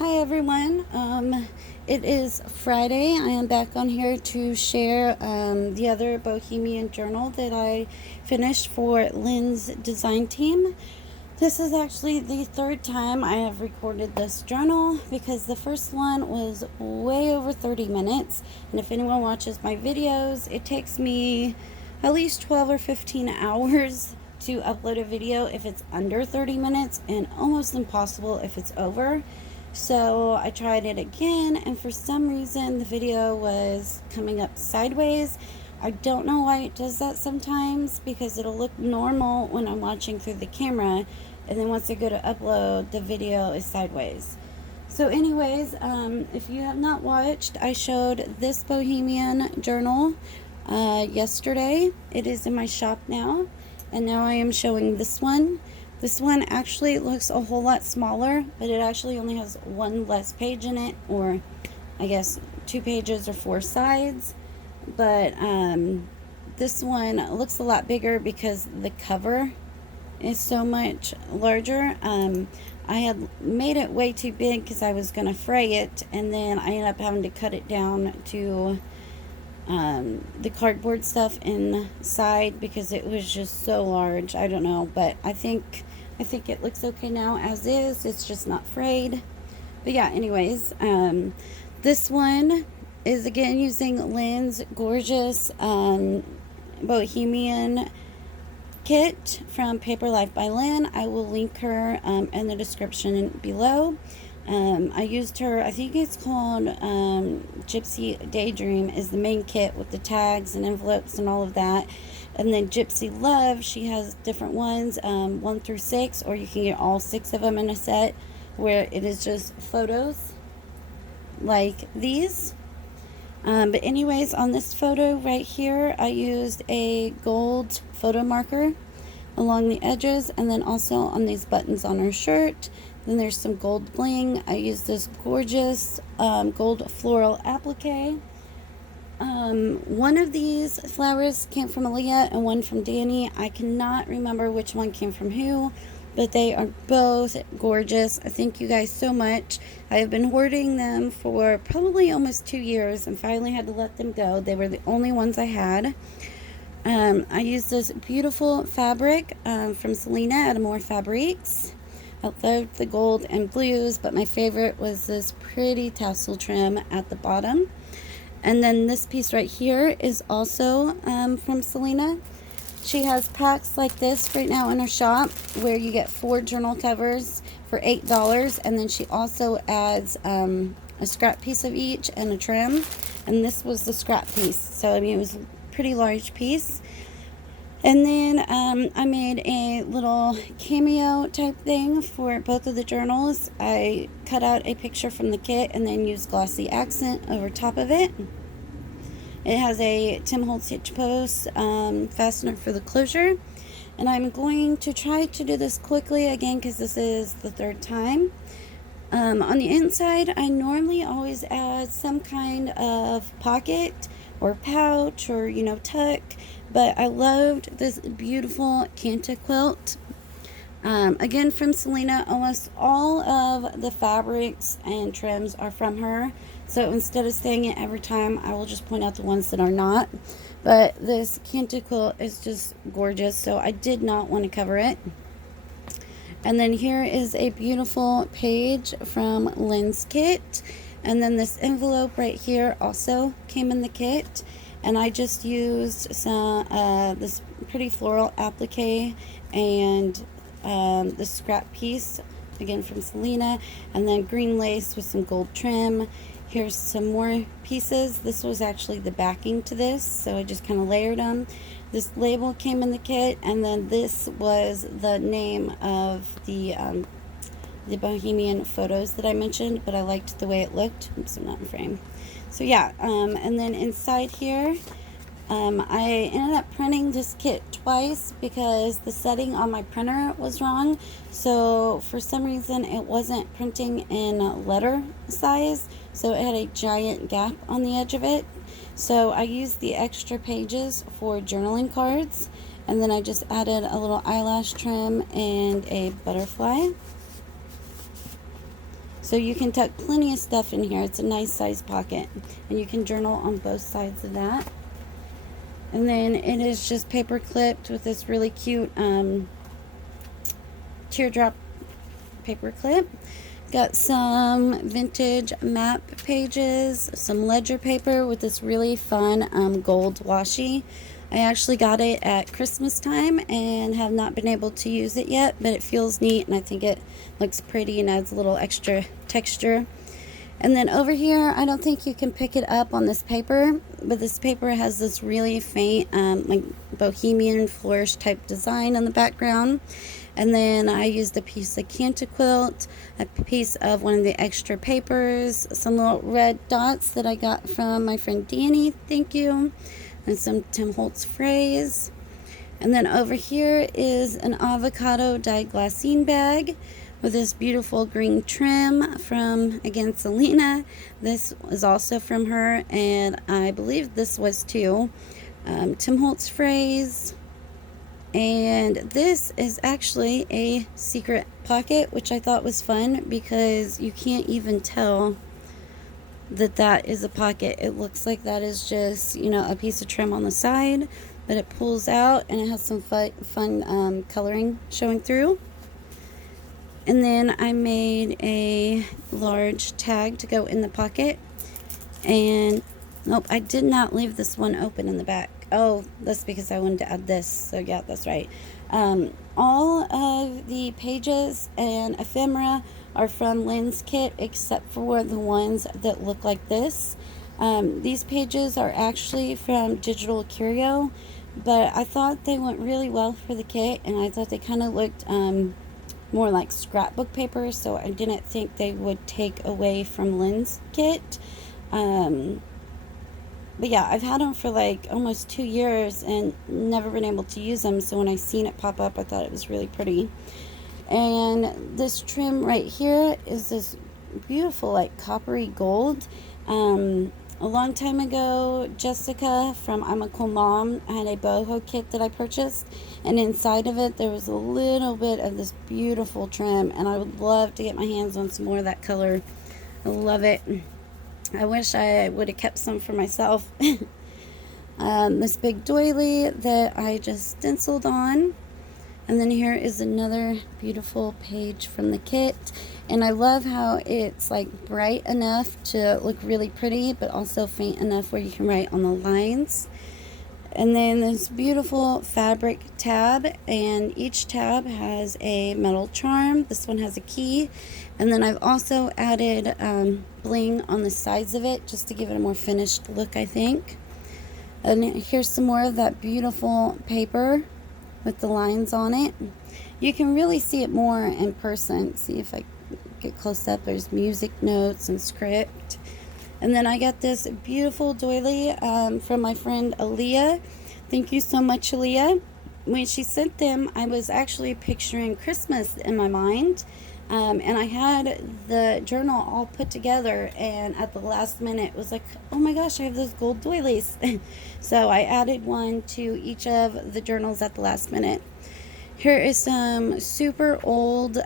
Hi everyone. It is Friday. I am back on here to share the other Bohemian journal that I finished for Lynn's design team. This is actually the third time I have recorded this journal because the first one was way over 30 minutes. And if anyone watches my videos, it takes me at least 12 or 15 hours to upload a video if it's under 30 minutes and almost impossible if it's over. So I tried it again, and for some reason the video was coming up sideways. I don't know why it does that sometimes, because it'll look normal when I'm watching through the camera, and then once I go to upload, the video is sideways. So anyways, if you have not watched, I showed this Bohemian journal yesterday. It is in my shop now, and now I am showing this one. This one actually looks a whole lot smaller, but it actually only has one less page in it, or I guess 2 pages or 4 sides. But this one looks a lot bigger because the cover is so much larger. I had made it way too big because I was going to fray it, and then I ended up having to cut it down to the cardboard stuff inside because it was just so large. I don't know, but I think it looks okay now as is. It's just not frayed. But yeah, anyways, this one is again using Lynn's gorgeous Bohemian kit from Paper Life by Lynn. I will link her in the description below. I used her, I think it's called Gypsy Daydream is the main kit with the tags and envelopes and all of that. And then Gypsy Love, she has different ones, 1 through 6, or you can get all 6 of them in a set, where it is just photos like these. But anyways, on this photo right here, I used a gold photo marker along the edges, and then also on these buttons on her shirt. Then there's some gold bling. I used this gorgeous gold floral applique. One of these flowers came from Aaliyah and one from Danny. I cannot remember which one came from who, but they are both gorgeous. I thank you guys so much. I have been hoarding them for probably almost 2 years and finally had to let them go. They were the only ones I had. I used this beautiful fabric from Selena at Amore Fabrics. I loved the gold and blues, but my favorite was this pretty tassel trim at the bottom. And then this piece right here is also from Selena. She has packs like this right now in her shop where you get 4 journal covers for $8, and then she also adds a scrap piece of each and a trim, and this was the scrap piece, so I mean it was a pretty large piece. And then I made a little cameo type thing for both of the journals. I cut out a picture from the kit and then used glossy accent over top of it. It has a Tim Holtz hitch post fastener for the closure. And I'm going to try to do this quickly again because this is the third time. On the inside, I normally always add some kind of pocket or pouch or, tuck. But I loved this beautiful Kanta quilt. Again, from Selena, almost all of the fabrics and trims are from her. So instead of saying it every time, I will just point out the ones that are not. But this Kanta quilt is just gorgeous, so I did not want to cover it. And then here is a beautiful page from Lynn's kit. And then this envelope right here also came in the kit. And I just used some this pretty floral applique and the scrap piece, again from Selena, and then green lace with some gold trim. Here's some more pieces. This was actually the backing to this, so I just kind of layered them. This label came in the kit, and then this was the name of the Bohemian photos that I mentioned, but I liked the way it looked. Oops, I'm not in frame. So yeah, and then inside here, I ended up printing this kit twice because the setting on my printer was wrong. So for some reason it wasn't printing in letter size, so it had a giant gap on the edge of it. So I used the extra pages for journaling cards, and then I just added a little eyelash trim and a butterfly. So you can tuck plenty of stuff in here. It's a nice size pocket. And you can journal on both sides of that. And then it is just paper clipped with this really cute teardrop paper clip. Got some vintage map pages, some ledger paper with this really fun gold washi. I actually got it at Christmas time and have not been able to use it yet, but it feels neat and I think it looks pretty and adds a little extra texture. And then over here, I don't think you can pick it up on this paper, but this paper has this really faint like Bohemian flourish type design on the background. And then I used a piece of Canta quilt, a piece of one of the extra papers, some little red dots that I got from my friend Danny, thank you, and some Tim Holtz phrase. And then over here is an avocado dyed glassine bag with this beautiful green trim from, again, Selena. This is also from her, and I believe this was too. Tim Holtz phrase. And this is actually a secret pocket, which I thought was fun because you can't even tell that that is a pocket. It looks like that is just, you know, a piece of trim on the side, but it pulls out and it has some fun coloring showing through. And then I made a large tag to go in the pocket. And nope, I did not leave this one open in the back. Oh, that's because I wanted to add this. So yeah, that's right. All of the pages and ephemera are from Lynn's kit, except for the ones that look like this. These pages are actually from Digital Curio, but I thought they went really well for the kit, and I thought they kind of looked more like scrapbook paper, so I didn't think they would take away from Lynn's kit. But yeah, I've had them for like almost 2 years and never been able to use them. So when I seen it pop up, I thought it was really pretty. And this trim right here is this beautiful like coppery gold. A long time ago, Jessica from I'm a Cool Mom had a boho kit that I purchased. And inside of it, there was a little bit of this beautiful trim. And I would love to get my hands on some more of that color. I love it. I wish I would have kept some for myself. This big doily that I just stenciled on. And then here is another beautiful page from the kit. And I love how it's like bright enough to look really pretty, but also faint enough where you can write on the lines. And then this beautiful fabric tab, and each tab has a metal charm. This one has a key. And then I've also added bling on the sides of it just to give it a more finished look, I think. And here's some more of that beautiful paper with the lines on it. You can really see it more in person. See if I get close up. There's music notes and script. And then I got this beautiful doily from my friend Aaliyah. Thank you so much, Aaliyah. When she sent them, I was actually picturing Christmas in my mind. And I had the journal all put together, and at the last minute was like, oh my gosh, I have those gold doilies. So I added one to each of the journals at the last minute. Here is some super old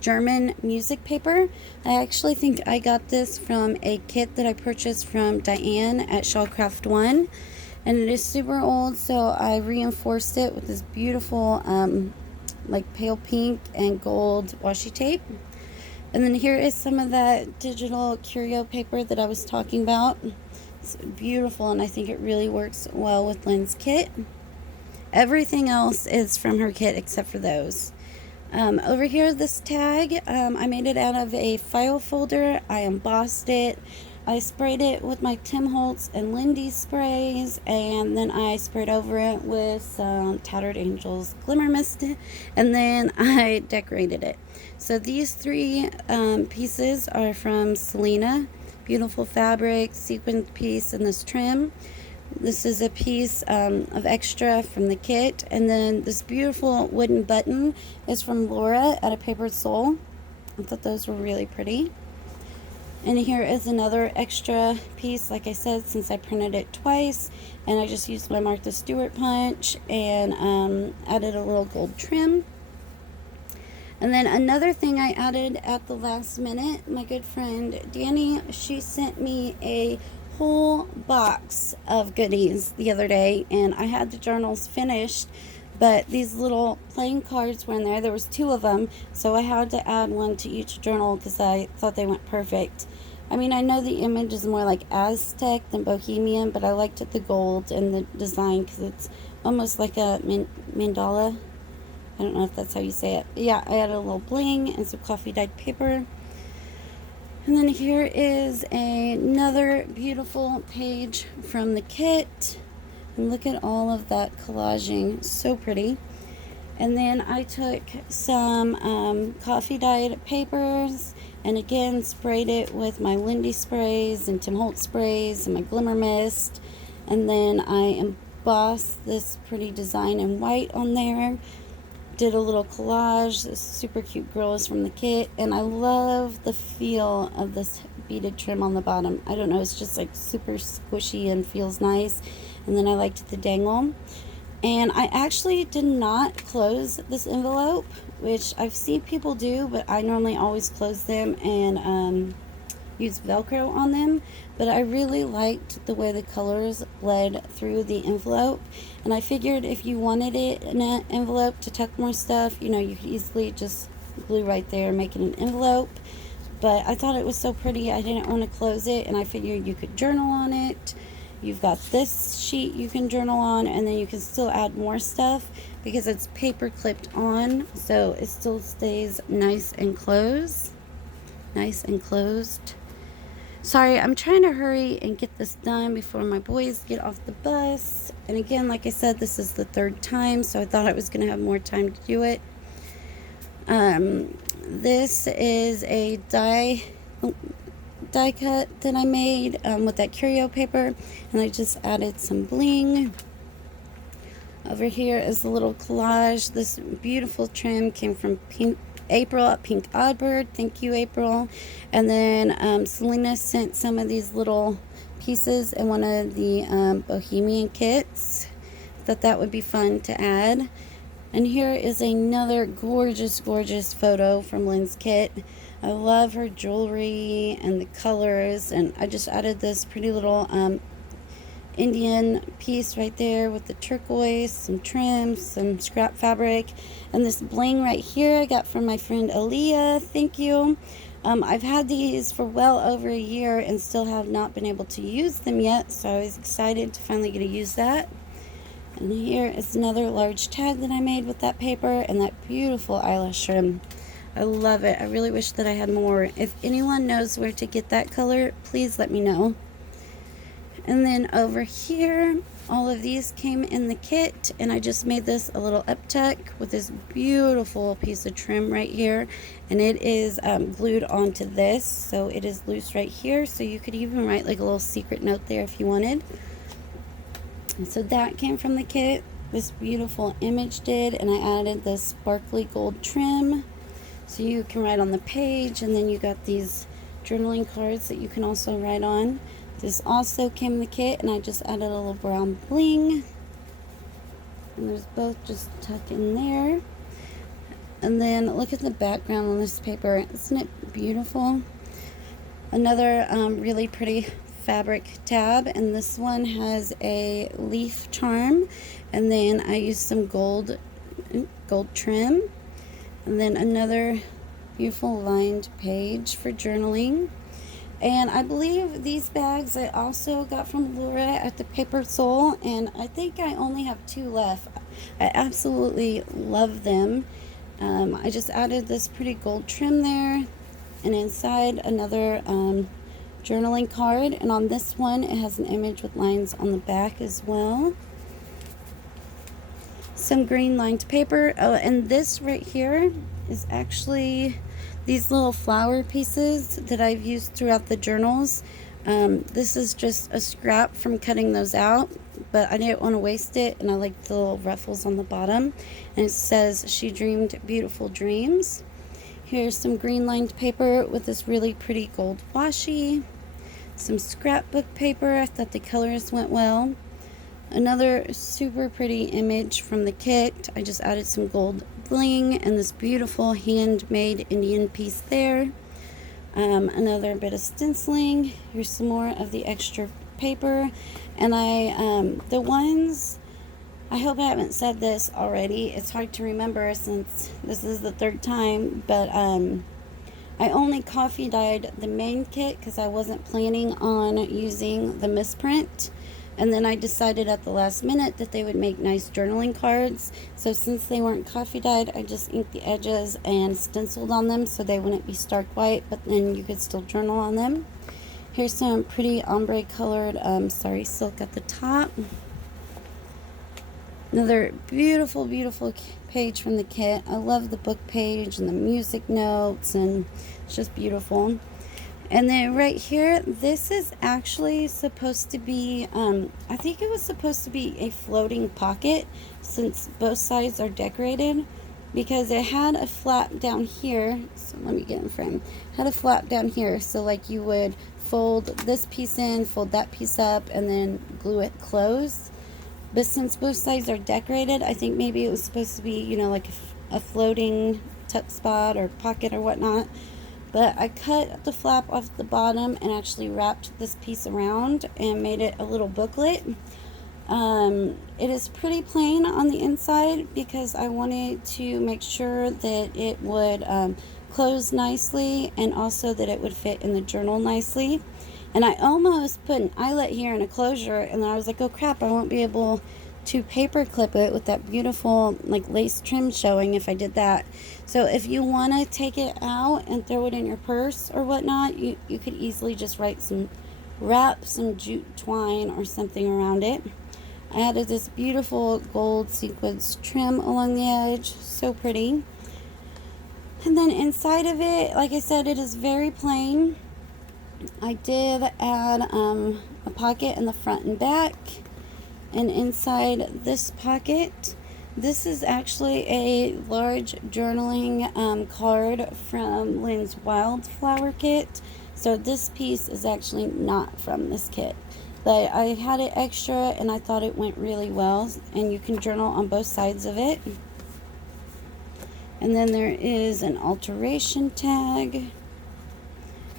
German music paper. I actually think I got this from a kit that I purchased from Diane at Shawcraft 1, and it is super old, so I reinforced it with this beautiful like pale pink and gold washi tape. And then here is some of that digital curio paper that I was talking about. It's beautiful, and I think it really works well with Lynn's kit. Everything else is from her kit except for those. Over here, this tag, I made it out of a file folder. I embossed it. I sprayed it with my Tim Holtz and Lindy sprays, and then I sprayed over it with some Tattered Angels Glimmer Mist, and then I decorated it. So these three pieces are from Selena. Beautiful fabric, sequined piece, and this trim. This is a piece of extra from the kit, and then this beautiful wooden button is from Laura at A Papered Soul. I thought those were really pretty. And here is another extra piece, like I said, since I printed it twice, and I just used my Martha Stewart punch and added a little gold trim. And then another thing I added at the last minute, my good friend Danny, she sent me a whole box of goodies the other day, and I had the journals finished, but these little playing cards were in there. There was 2 of them, so I had to add one to each journal because I thought they went perfect. I mean, I know the image is more like Aztec than Bohemian, but I liked it, the gold and the design, because it's almost like a mandala. I don't know if that's how you say it. Yeah, I added a little bling and some coffee dyed paper. And then here is another beautiful page from the kit. And look at all of that collaging, so pretty. And then I took some coffee dyed papers and again sprayed it with my Lindy sprays and Tim Holtz sprays and my Glimmer Mist. And then I embossed this pretty design in white on there. Did a little collage. This super cute girl is from the kit, and I love the feel of this beaded trim on the bottom. I don't know, it's just like super squishy and feels nice. And then I liked the dangle. And I actually did not close this envelope, which I've seen people do, but I normally always close them and use Velcro on them. But I really liked the way the colors bled through the envelope, and I figured if you wanted it in an envelope to tuck more stuff, you know, you could easily just glue right there and make it an envelope. But I thought it was so pretty, I didn't want to close it, and I figured you could journal on it. You've got this sheet you can journal on, and then you can still add more stuff because it's paper clipped on, so it still stays nice and closed. Nice and closed. Sorry, I'm trying to hurry and get this done before my boys get off the bus. And again, like I said, this is the 3rd time, so I thought I was going to have more time to do it. This is a die cut that I made with that curio paper, and I just added some bling. Over here is the little collage. This beautiful trim came from April at Pink Oddbird. Thank you, April. And then Selena sent some of these little pieces in one of the Bohemian kits. Thought that would be fun to add. And here is another gorgeous, gorgeous photo from Lynn's kit. I love her jewelry and the colors, and I just added this pretty little Indian piece right there with the turquoise, some trim, some scrap fabric, and this bling right here I got from my friend Aaliyah. Thank you. I've had these for well over a year and still have not been able to use them yet, so I was excited to finally get to use that. And here is another large tag that I made with that paper and that beautiful eyelash trim. I love it. I really wish that I had more. If anyone knows where to get that color, please let me know. And then over here, all of these came in the kit, and I just made this a little uptuck with this beautiful piece of trim right here, and it is glued onto this, so it is loose right here, so you could even write like a little secret note there if you wanted. And so that came from the kit. This beautiful image did, and I added this sparkly gold trim, so you can write on the page, and then you got these journaling cards that you can also write on. This also came in the kit, and I just added a little brown bling. And there's both just tucked in there. And then look at the background on this paper. Isn't it beautiful? Another really pretty fabric tab, and this one has a leaf charm. And then I used some gold trim. And then another beautiful lined page for journaling. And I believe these bags I also got from Laura at the Paper Soul, and I think I only have 2 left. I absolutely love them. I just added this pretty gold trim there, and inside another journaling card, and on this one it has an image with lines on the back as well. Some green lined paper. Oh, and this right here is actually these little flower pieces that I've used throughout the journals. This is just a scrap from cutting those out, but I didn't want to waste it, and I like the little ruffles on the bottom, and it says she dreamed beautiful dreams. Here's some green lined paper with this really pretty gold washi, some scrapbook paper. I thought the colors went well. Another super pretty image from the kit. I just added some gold bling and this beautiful handmade Indian piece there. Another bit of stenciling. Here's some more of the extra paper. And the ones, I hope I haven't said this already. It's hard to remember since this is the third time, but I only coffee dyed the main kit because I wasn't planning on using the misprint. And then I decided at the last minute that they would make nice journaling cards. So since they weren't coffee dyed, I just inked the edges and stenciled on them so they wouldn't be stark white, but then you could still journal on them. Here's some pretty ombre colored silk at the top. Another beautiful, beautiful page from the kit. I love the book page and the music notes, and it's just beautiful. And then right here, this is actually supposed to be, I think it was supposed to be a floating pocket since both sides are decorated, because it had a flap down here. So let me get in frame. Had a flap down here, so like you would fold this piece in, fold that piece up, and then glue it closed. But since both sides are decorated, I think maybe it was supposed to be, you know, like a floating tuck spot or pocket or whatnot. But I cut the flap off the bottom and actually wrapped this piece around and made it a little booklet. It is pretty plain on the inside because I wanted to make sure that it would close nicely and also that it would fit in the journal nicely. And I almost put an eyelet here and a closure, and then I was like, oh crap, I won't be able to paper clip it with that beautiful like lace trim showing if I did that. So if you want to take it out and throw it in your purse or whatnot, you could easily just wrap some jute twine or something around it. I added this beautiful gold sequins trim along the edge, so pretty. And then inside of it, like I said, it is very plain. I did add a pocket in the front and back. And inside this pocket, this is actually a large journaling card from Lynn's Wildflower kit. So this piece is actually not from this kit. But I had it extra and I thought it went really well. And you can journal on both sides of it. And then there is an alteration tag.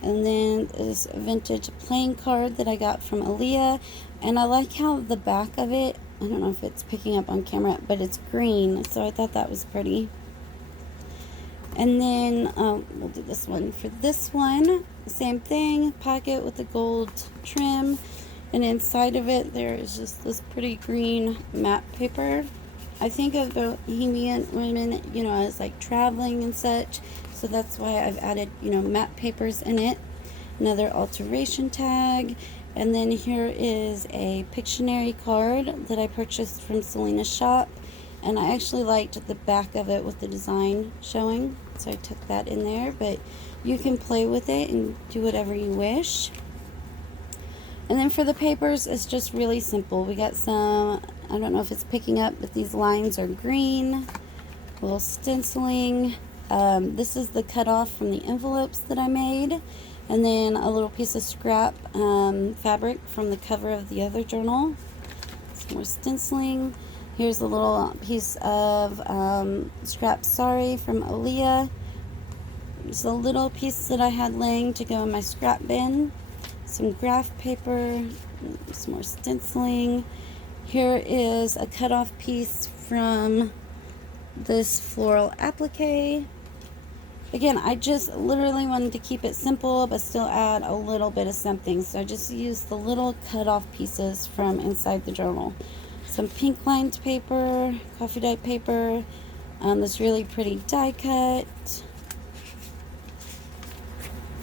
And then this vintage playing card that I got from Aaliyah. And I like how the back of it, I don't know if it's picking up on camera, but it's green. So I thought that was pretty. And then we'll do this one. For this one, same thing, pocket with the gold trim. And inside of it, there is just this pretty green matte paper. I think of Bohemian women, you know, as like traveling and such. So that's why I've added, you know, matte papers in it. Another alteration tag. And then here is a Pictionary card that I purchased from Selena's shop. And I actually liked the back of it with the design showing. So I took that in there. But you can play with it and do whatever you wish. And then for the papers, it's just really simple. We got some, I don't know if it's picking up, but these lines are green. A little stenciling. This is the cutoff from the envelopes that I made. And then a little piece of scrap fabric from the cover of the other journal. Some more stenciling. Here's a little piece of scrap sari from Aaliyah. Just a little piece that I had laying to go in my scrap bin. Some graph paper. Some more stenciling. Here is a cutoff piece from this floral applique. Again, I just literally wanted to keep it simple but still add a little bit of something. So I just used the little cut-off pieces from inside the journal. Some pink lined paper, coffee dye paper, this really pretty die cut.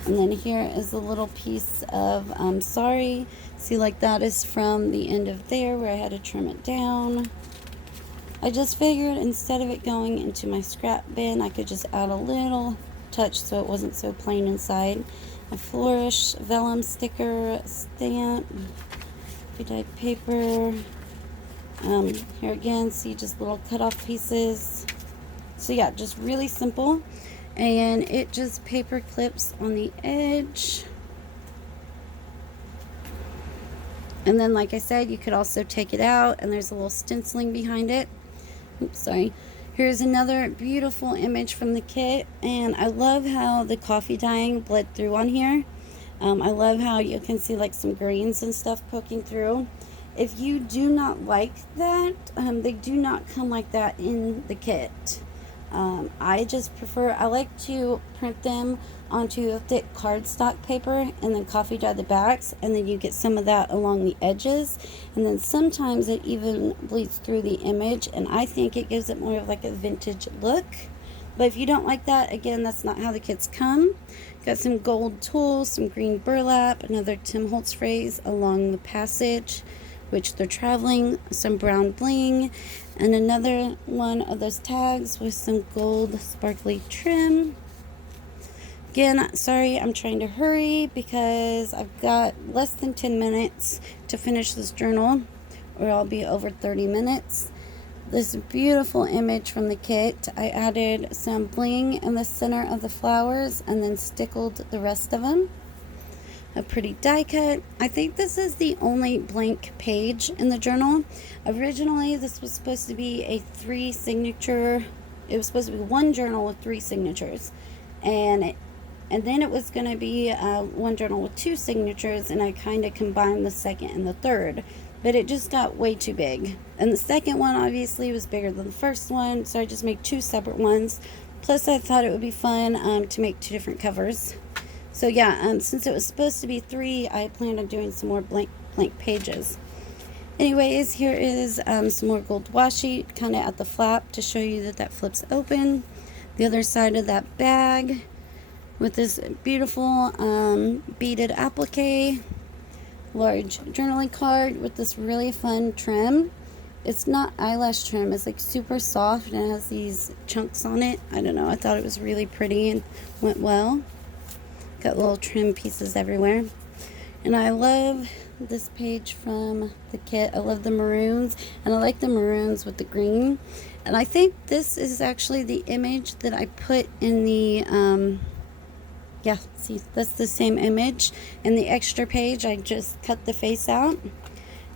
And then here is a little piece of sari. See, like that is from the end of there where I had to trim it down. I just figured instead of it going into my scrap bin, I could just add a little touch so it wasn't so plain inside. A flourish vellum sticker, stamp, coffee dyed paper. Here again, see just little cut-off pieces. So yeah, just really simple. And it just paper clips on the edge. And then, like I said, you could also take it out, and there's a little stenciling behind it. Oops, sorry. Here's another beautiful image from the kit, and I love how the coffee dyeing bled through on here. I love how you can see like some greens and stuff poking through. If you do not like that, they do not come like that in the kit. I just prefer, I like to print them onto thick cardstock paper and then coffee dye the backs, and then you get some of that along the edges, and then sometimes it even bleeds through the image, and I think it gives it more of like a vintage look. But if you don't like that, again, that's not how the kits come. Got some gold tulle, some green burlap, another Tim Holtz phrase along the passage, which they're traveling, some brown bling, and another one of those tags with some gold sparkly trim. Again, sorry, I'm trying to hurry because I've got less than 10 minutes to finish this journal, or I'll be over 30 minutes. This beautiful image from the kit, I added some bling in the center of the flowers and then stickled the rest of them. A pretty die cut. I think this is the only blank page in the journal. Originally, this was supposed to be a 3-signature, it was supposed to be one journal with 3 signatures. And then it was going to be one journal with 2 signatures, and I kind of combined the second and the third. But it just got way too big. And the second one obviously was bigger than the first one, so I just made 2 separate ones. Plus I thought it would be fun to make 2 different covers. So yeah, since it was supposed to be 3, I planned on doing some more blank pages. Anyways, here is some more gold washi, kind of at the flap to show you that that flips open. The other side of that bag with this beautiful beaded applique. Large journaling card with this really fun trim. It's not eyelash trim, it's like super soft and it has these chunks on it. I don't know, I thought it was really pretty and went well. Got little trim pieces everywhere. And I love this page from the kit. I love the maroons, and I like the maroons with the green. And I think this is actually the image that I put in the yeah, see, that's the same image. In the extra page, I just cut the face out.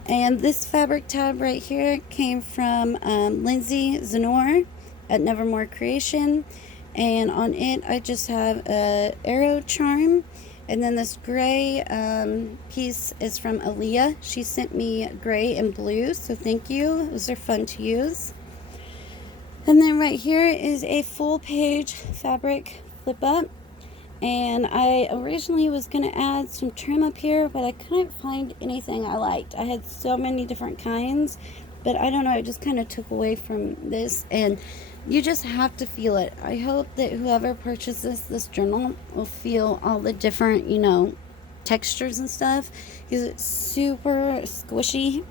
And this fabric tab right here came from Lindsay Zenor at Nevermore Creation. And on it, I just have a arrow charm. And then this gray piece is from Aaliyah. She sent me gray and blue, so thank you. Those are fun to use. And then right here is a full page fabric flip up. And I originally was going to add some trim up here, but I couldn't find anything I liked. I had so many different kinds, but I don't know, it just kind of took away from this, and you just have to feel it. I hope that whoever purchases this journal will feel all the different, you know, textures and stuff, because it's super squishy.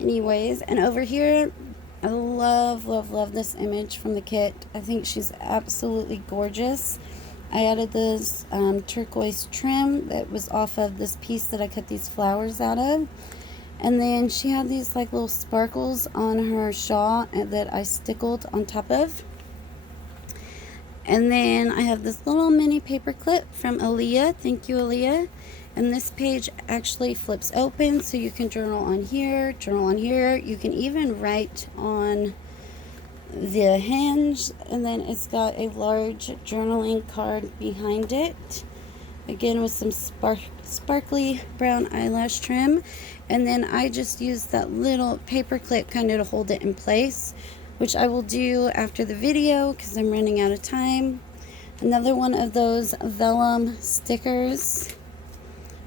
Anyways, and over here, I love, love, love this image from the kit. I think she's absolutely gorgeous. I added this turquoise trim that was off of this piece that I cut these flowers out of. And then she had these like little sparkles on her shawl that I stickled on top of. And then I have this little mini paper clip from Aaliyah. Thank you, Aaliyah. And this page actually flips open, so you can journal on here, journal on here. You can even write on the hinge, and then it's got a large journaling card behind it. Again, with some sparkly brown eyelash trim. And then I just used that little paper clip kind of to hold it in place, which I will do after the video because I'm running out of time. Another one of those vellum stickers.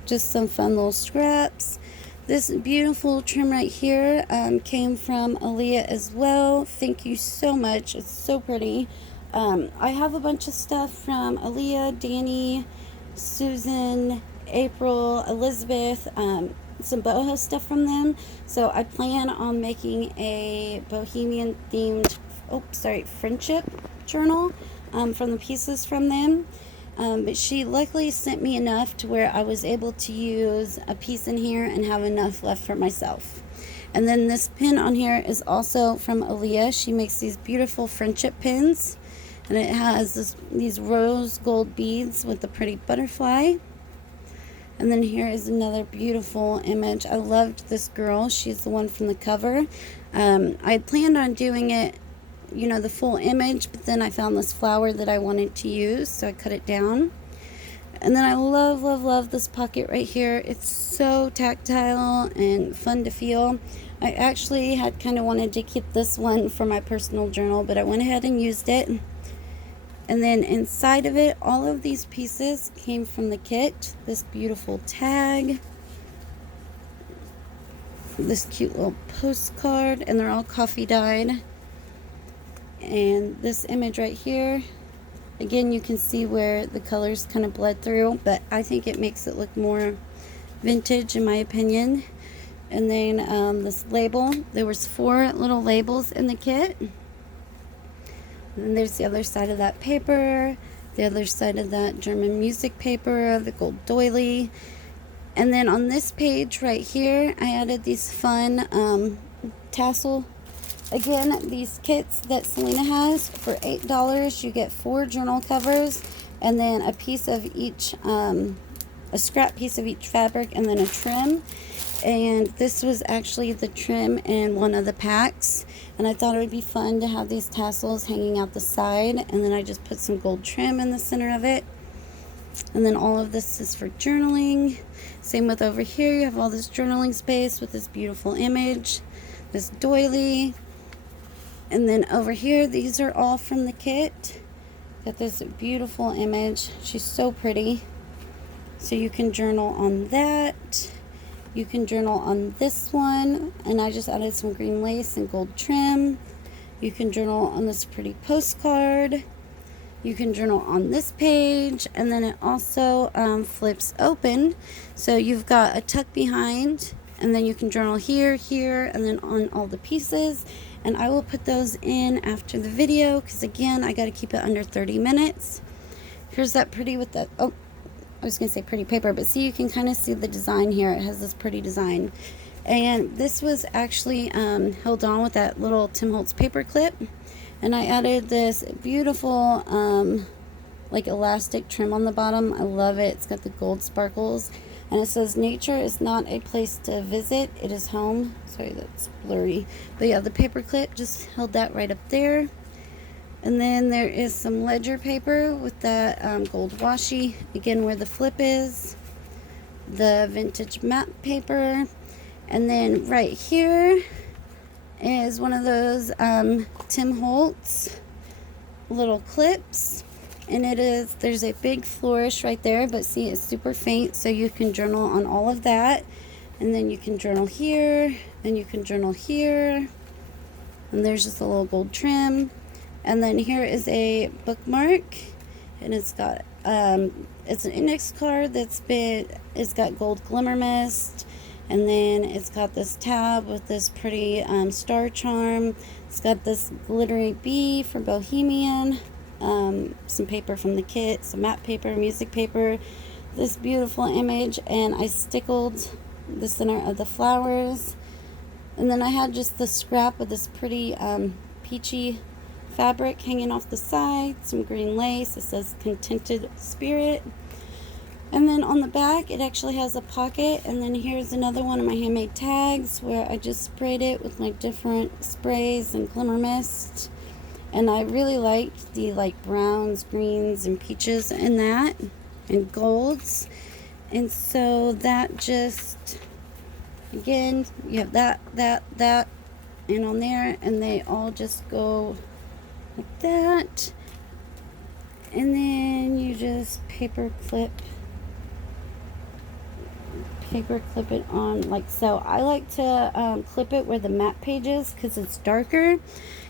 Just some fun little scraps. This beautiful trim right here came from Aaliyah as well. Thank you so much. It's so pretty. I have a bunch of stuff from Aaliyah, Danny, Susan, April, Elizabeth, some boho stuff from them. So I plan on making a Bohemian themed, friendship journal from the pieces from them. But she luckily sent me enough to where I was able to use a piece in here and have enough left for myself. And then this pin on here is also from Aaliyah. She makes these beautiful friendship pins, and it has these rose gold beads with the pretty butterfly. And then here is another beautiful image. I loved this girl. She's the one from the cover. I had planned on doing it, you know, the full image, but then I found this flower that I wanted to use, so I cut it down. And then I love, love, love this pocket right here. It's so tactile and fun to feel. I actually had kind of wanted to keep this one for my personal journal, but I went ahead and used it. And then inside of it, all of these pieces came from the kit. This beautiful tag, this cute little postcard, and they're all coffee dyed. And this image right here, again, you can see where the colors kind of bled through, but I think it makes it look more vintage in my opinion. And then this label, there was 4 little labels in the kit. And then there's the other side of that paper, the other side of that German music paper, the gold doily. And then on this page right here, I added these fun tassel. Again, these kits that Selena has, for $8, you get 4 journal covers and then a piece of each, a scrap piece of each fabric, and then a trim. And this was actually the trim in one of the packs, and I thought it would be fun to have these tassels hanging out the side, and then I just put some gold trim in the center of it. And then all of this is for journaling. Same with over here, you have all this journaling space with this beautiful image, this doily. And then over here, these are all from the kit. Got this beautiful image. She's so pretty. So you can journal on that. You can journal on this one, and I just added some green lace and gold trim. You can journal on this pretty postcard. You can journal on this page, and then it also flips open. So you've got a tuck behind, and then you can journal here, here, and then on all the pieces. And I will put those in after the video, because again, I got to keep it under 30 minutes. Here's that pretty with that, oh, I was going to say pretty paper, but see, you can kind of see the design here. It has this pretty design. And this was actually held on with that little Tim Holtz paper clip. And I added this beautiful like elastic trim on the bottom. I love it. It's got the gold sparkles. And it says, nature is not a place to visit, it is home. Sorry, that's blurry. But yeah, the paper clip just held that right up there. And then there is some ledger paper with that gold washi, again where the flip is, the vintage map paper, and then right here is one of those Tim Holtz little clips, and there's a big flourish right there, but see, it's super faint, so you can journal on all of that. And then you can journal here, and you can journal here, and there's just a little gold trim. And then here is a bookmark, and it's got it's an index card it's got gold glimmer mist, and then it's got this tab with this pretty star charm. It's got this glittery bee for Bohemian, some paper from the kit, some map paper, music paper, this beautiful image, and I stickled the center of the flowers. And then I had just the scrap of this pretty peachy fabric hanging off the side, some green lace. It says Contented Spirit. And then on the back, it actually has a pocket. And then here's another one of my handmade tags where I just sprayed it with my different sprays and glimmer mist. And I really liked the browns, greens, and peaches in that, and golds. And so that just, again, you have that, and on there, and they all just go like that. And then you just paper clip it on like so. I like to clip it where the map page is, because it's darker.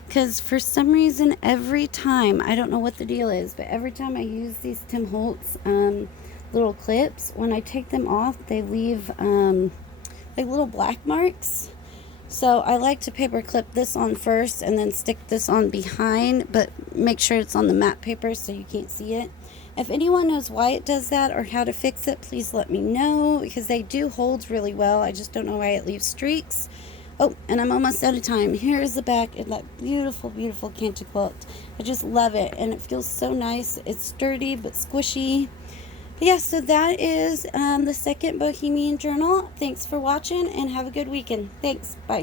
Because for some reason, every time, I don't know what the deal is, but every time I use these Tim Holtz little clips, when I take them off, they leave like little black marks. So I like to paper clip this on first and then stick this on behind, but make sure it's on the matte paper so you can't see it. If anyone knows why it does that or how to fix it, please let me know, because they do hold really well. I just don't know why it leaves streaks. Oh, and I'm almost out of time. Here's the back of that beautiful, beautiful canty quilt. I just love it, and it feels so nice. It's sturdy but squishy. Yeah, so that is the second Bohemian journal. Thanks for watching and have a good weekend. Thanks. Bye.